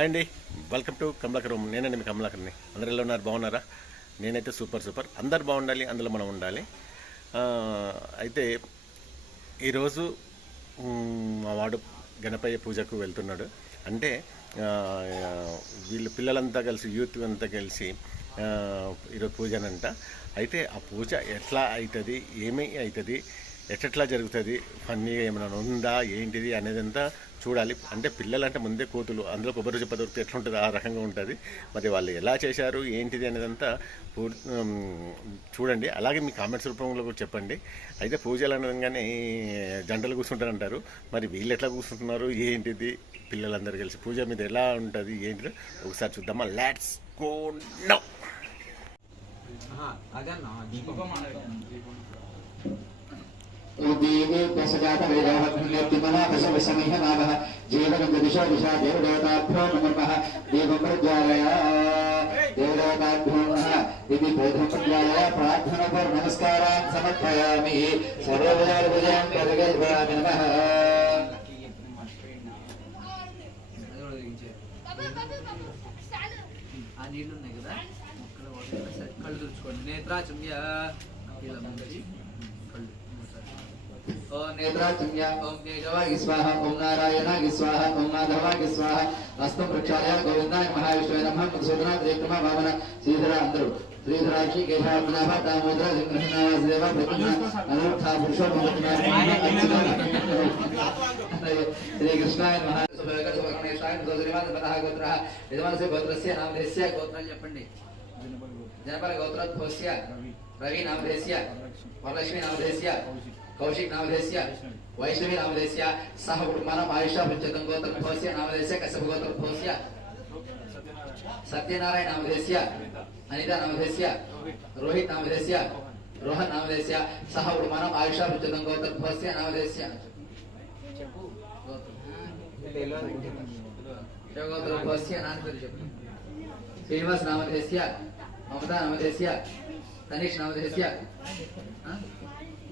Hi అండి. Welcome to Kamalakar room నేనండి మీ కమలాకర్ని అందరు ఎలా ఉన్నారు? బాగున్నారా? నేనైతే సూపర్ సూపర్. అందరు బాగుండాలి అందులో మనం ఉండాలి. అయితే ఈరోజు మా వాడు గణపయ్య పూజకు వెళ్తున్నాడు. అంటే వీళ్ళు పిల్లలంతా కలిసి యూత్ అంతా కలిసి ఆ, ఈరోజు పూజనంట. అయితే ఆ పూజ ఎట్లా అవుతుంది ఏమి అవుతుంది ఎట్లా జరుగుతుంది? ఫన్నీగా ఏమైనా ఉందా? ఏంటిది? అనేది అంతా చూడాలి. అంటే పిల్లలంటే ముందే కోతులు అందులో కొబ్బరి చెప్ప ఎట్లా ఉంటుంది ఆ రకంగా ఉంటుంది. మరి వాళ్ళు ఎలా చేశారు ఏంటిది అనేదంతా పూర్ ఉమ్, చూడండి. అలాగే మీ కామెంట్స్ రూపంలో కూడా చెప్పండి. అయితే పూజలు అనగానే జంటలు కూర్చుంటారంటారు. మరి వీళ్ళు ఎట్లా కూర్చుంటున్నారు ఏంటిది? పిల్లలందరూ కలిసి పూజ మీద ఎలా ఉంటుంది ఏంటిదో? ఒకసారి చూద్దామా. లాట్స్ గో నౌ అదన్నా దీపం. उदीर्घसजातवेदोहत्मनाभसवसमिहनाभः जीवनन्ददिशो दिशा देवदेवताभ्यो नमः दीपं प्रज्वालय देवदेवताभ्यो नमः इति बोधं प्रज्वालय प्रार्थनपर नमस्कारान् समर्पयामि सर्वविजयविजयं परिकल्पयामि नमः ఆ నీళ్ళు ఉన్నాయి కదా మొక్కలు వాటర్ సరే కళ్ళు తుడుచుకోండి నేత్రాచమ్య ఇలా ముందరి కళ్ళు ओम नेत्राजम्या ओम केशवाय स्वाहा ओम नारायणाय स्वाहा ओम माधवाय स्वाहा हस्तम प्रक्षालय गोविंदाय महाविष्णवे नमः मधुसूदना त्रिक्रमा वामन श्रीधर अंदर श्रीधराक्षी केशवाभनाभ दामोदर सिंहनावासदेव प्रकृष्ण अनुर्था पुरुषोत्तम श्रीकृष्णाय नमः गणेशाय गोत्रिवाद पदः गोत्रः यजमानस्य गोत्रस्य नामधेयस्य गोत्राय पण्डित जनपद गोत्रात् भोस्य रवि नामधेयस्य वरलक्ष्मी नामधेयस्य कौशिक नामलेस्य वैष्णवी नामलेस्य सह कुटुम्बानाम् आयुषा पञ्चकं गोत्रं भवस्य नामलेस्य कश्यप गोत्रं भवस्य सत्यनारायण नामलेस्य अनीता नामलेस्य रोहित नामदेश रोहन नामलेस्य सह कुटुम्बानाम् आयुषा पञ्चकं गोत्रं भवस्य नामलेस्य श्रीनिवास नामलेस्य ममता नामलेस्य तनीष नामलेस्य हाँ?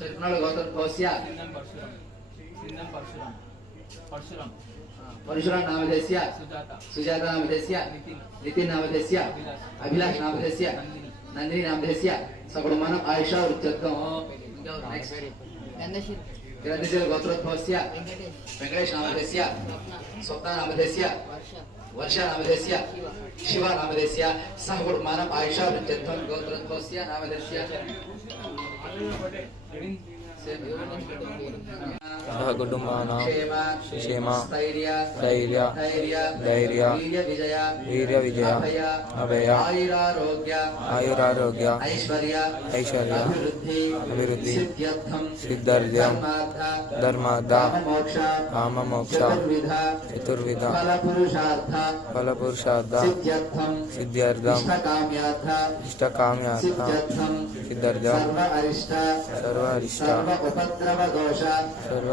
విత్యుత్థం చర్మల గోత్రోద్భవస్య పరశురాం నామధేస్య సుజాత. నామధేస్య నితిన్. నామధేస్య అభిలాష్. నామధేస్య నందిని. నామధేస్య. సకుడుమానం ఆయుష వృత్యత్వం నెక్స్ట్ గ్రంథశీల గోత్రోద్భవస్య. వెంకటేష్. నామధేస్య. స్వప్న. నామధేస్య. వర్ష. నామధేస్య. శివ. నామధేస్య. సహకుడుమానం ఆయుష వృత్యత్వం గోత్రోద్భవస్య నామధేస్య. Saya స్థైర్య ధైర్య ధైర్య ధైర్య వీర్య విజయ అభయ ఆయురారోగ్య ఐశ్వర్య అభివృద్ధి అభివృద్ధి సిద్ధ్యర్థం సిద్ధార్థం ధర్మార్థ కామమోక్ష చతుర్విధ ఫలపురుషార్థ సిద్ధ్యర్థం ఇష్టకామ్యార్థ సిద్ధార్థం సర్వ అరిష్ట సర్వ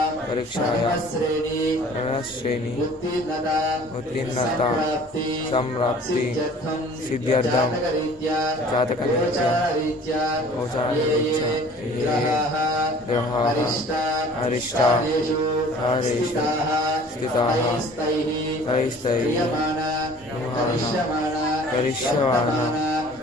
परीक्षाया उत्तीर्णता संप्राप्ति जातक अरिष्टा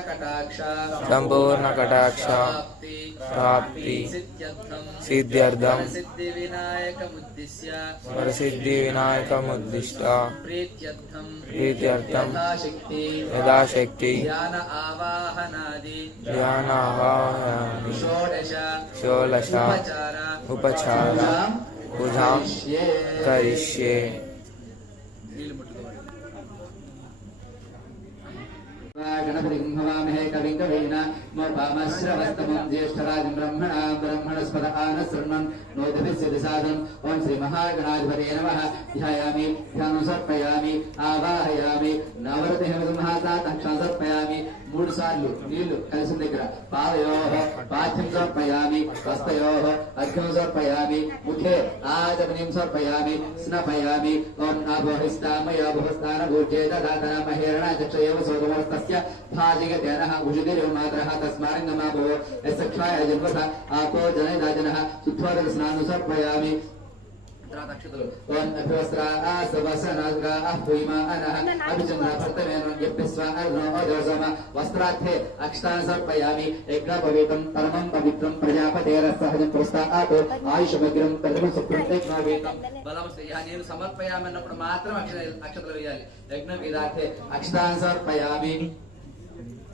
संपूर्ण कटाक्ष प्राप्ति सिद्ध्यर्थम। प्रसिद्धि विनायक उद्दिष्ट प्रीत्यर्थम। यदाशक्ति ध्यान आवाहनादि। षोडश। उपचार। पूजा। करिष्ये। गणपतिं भवामहे कविं कवीन मोपामश्रवस्तमं ज्येष्ठराजं ब्रह्मणा ब्रह्मणस्पद आनसृण्वन् नोदभिस्य दिशादम् ॐ श्रीमहागणाधिपतये ध्यायामि, ध्यानं समर्पयामि, आवाहयामि। नवरतिः महाता समर्पयामि మూడు సార్లు నీళ్ళు కలిసిన దగ్గర పాదయోః పాఠ్యం సమర్పయామి హస్తయోః అర్ఘ్యం సమర్పయామి ముఖే ఆచమనీం సమర్పయామి స్నపయామి ఓం నాభోహిస్తామయ భువస్థాన భూజే దదాతన మహేరణ చక్షయేవ సోదమస్తస్య భాజిగతేనః ఉషిదిరివ మాతరः తస్మారంగమా భవ యస్సక్షాయ జన్మత ఆపో జనయదా జనः శుద్ధోదక స్నానం సమర్పయామి వస్త్రార్థే అక్షతాన్ సమర్పయామి యజ్ఞపవిత్రం పరమం పవిత్రం ప్రజాపతేర సహజం ఆయుషమగ్రం ప్రథమ నేను మాత్రం అక్షతలు వేయాలి. యజ్ఞ వేదార్థే అక్షతాన్ సమర్పయామి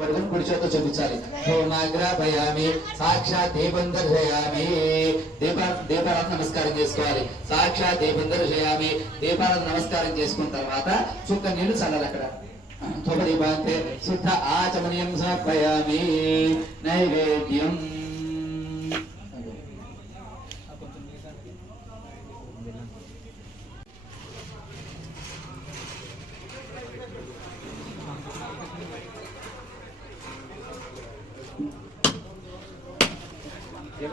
వర్గం కుడి చేత చూపించాలి భయామి సాక్షాత్ దీపం దర్శయామి దీప దీపాలకు నమస్కారం చేసుకోవాలి. సాక్షాత్ దీపం దర్శయామి దీపాలకు నమస్కారం చేసుకున్న తర్వాత చుక్క నీళ్ళు చల్లాలి అక్కడ. ధూపదీపాంతే శుద్ధ ఆచమనీయం సమర్పయామి. నైవేద్యం.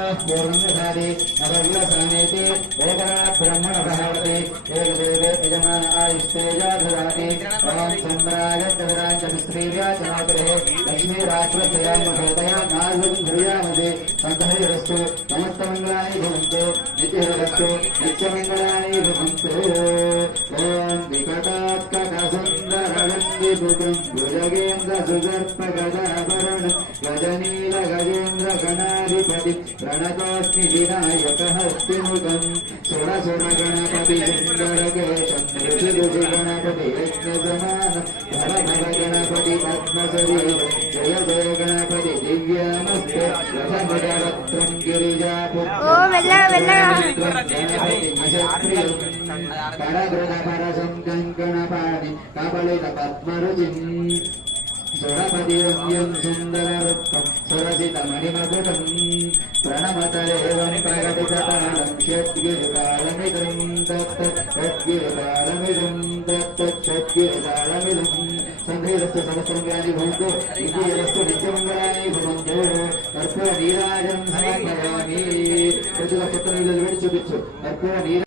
क्रमशापापूर्णसादे नवविलसनेति एकनाथ ब्रह्मण भावते एकदेवे यजमान आयुष्तेजाधराति ओम सम्राज चतुराञ्चस्त्रीव्या चनाग्रहे लक्ष्मीराष्ट्रस्यान्मभूतया नागं विभुजं भुजगेन्द्र सुगर्पगदाभरण गजनील गजेन्द्र गणाधिपति प्रणतोऽस्मि विनायक हस्तिमुखम् सुरसुर गणपति सुन्दरकेशं गणपति यज्ञसमान भव भव गणपति पद्मशरीर जय जय गणपति दिव्यामस्ते रथभजरत्रं गिरिजापुत्रं परगृणपरसं कङ्कणपाणि कबलित पद्म కంకణపాణి కబలిత పద్మరుచిం సురపతిరమ్యం సుందరవృత్తం సురసిత మణిమకుటం సమస్తం వ్యాధి భవంతు భవంతు కర్పూర నీరాజం సమర్పయామి కొత్త నీళ్ళు చూపించు కర్పూర నీరు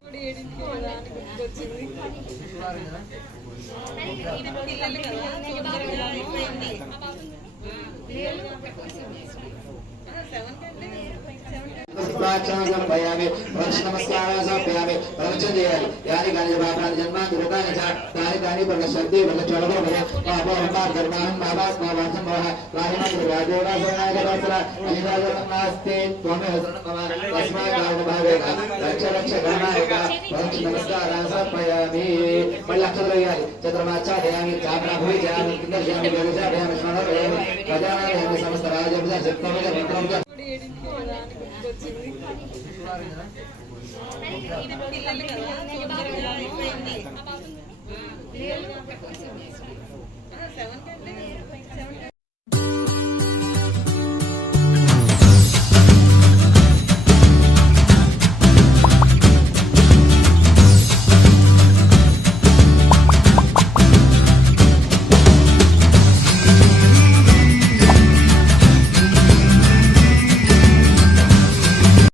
సమస్త రాజ్యం శక్తముగా మంత్రం ప్రాక్షణం సమర్పయామి ప్రదక్షిణమస్కారాः సమర్పయామి ప్రవచనం చేయాలి యాని కాని పాపాని జన్మాని కృతాని చ తాని తాని ప్రగచ్చంతి ప్రగచ్చోడో భవ పాపోహం ధర్మాహం మావాస్మా వాచం భవ వాహిమా రాజేవా శరణాగతవత్సర అహిరాజనం నాస్తి త్వమేవ శరణం మమ తస్మాత్ కారణభావేన రక్ష రక్ష గణనాయక ప్రదక్షిణమస్కారాः సమర్పయామి మళ్ళీ అక్షతలు వేయాలి చతుర్మాచార్యామి చాపనాభూమి సమస్త